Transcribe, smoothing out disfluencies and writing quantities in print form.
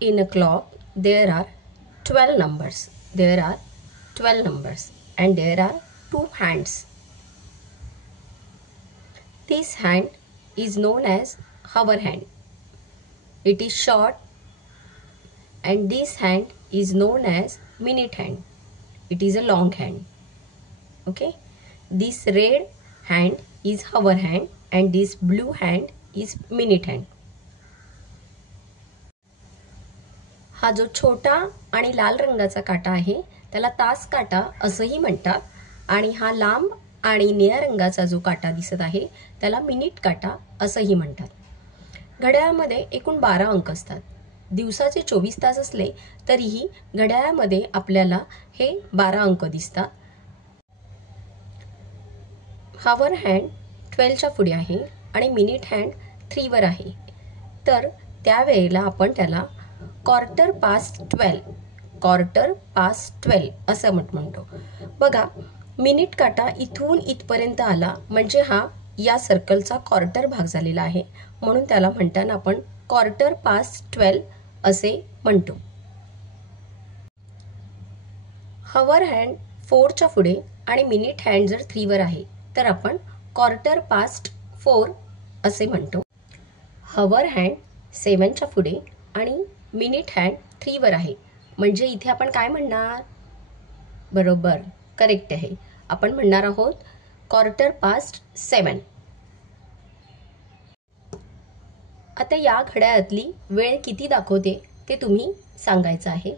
In a clock, there are 12 numbers. There are 12 numbers and there are two hands. This hand is known as hour hand. It is short, and this hand is known as minute hand. It is a long hand. Okay. This red hand is hour hand and this blue hand is minute hand. हा जो छोटा आणि लाल रंगाचा काटा आहे त्याला तास काटा असंही म्हणतात आणि हा लांब आणि निळ्या रंगाचा जो काटा दिसत आहे त्याला मिनिट काटा असंही म्हणतात. घड्याळामध्ये एकूण 12 अंक असतात. दिवसाचे 24 तास असले तरीही घड्याळामध्ये आपल्याला हे 12 अंक दिसतात. हावर हँड 12 च्या पुढे आहे आणि मिनिट हँड 3 वर आहे. तर त्यावेळेला आपण त्याला क्वार्टर पास्ट 12 असं म्हणतो. बघा, मिनिट काटा इथून इथपर्यंत आला म्हणजे हा या सर्कलचा क्वार्टर भाग झालेला आहे, म्हणून त्याला म्हणताना आपण क्वार्टर पास्ट 12 असे म्हणतो. हवर हँड 4 च्या पुढे आणि मिनिट हँड जर 3 वर आहे तर आपण क्वार्टर पास्ट 4 असे म्हणतो. हवर हँड 7 च्या पुढे आणि मिनिट हँड 3 वर आहे म्हणजे इथे आपण काय म्हणणार? बरोबर, करेक्ट आहे. आपण म्हणणार आहोत क्वार्टर पास्ट 7. आता या घड्याळातली वेळ किती दाखवते ते तुम्ही सांगायचं आहे.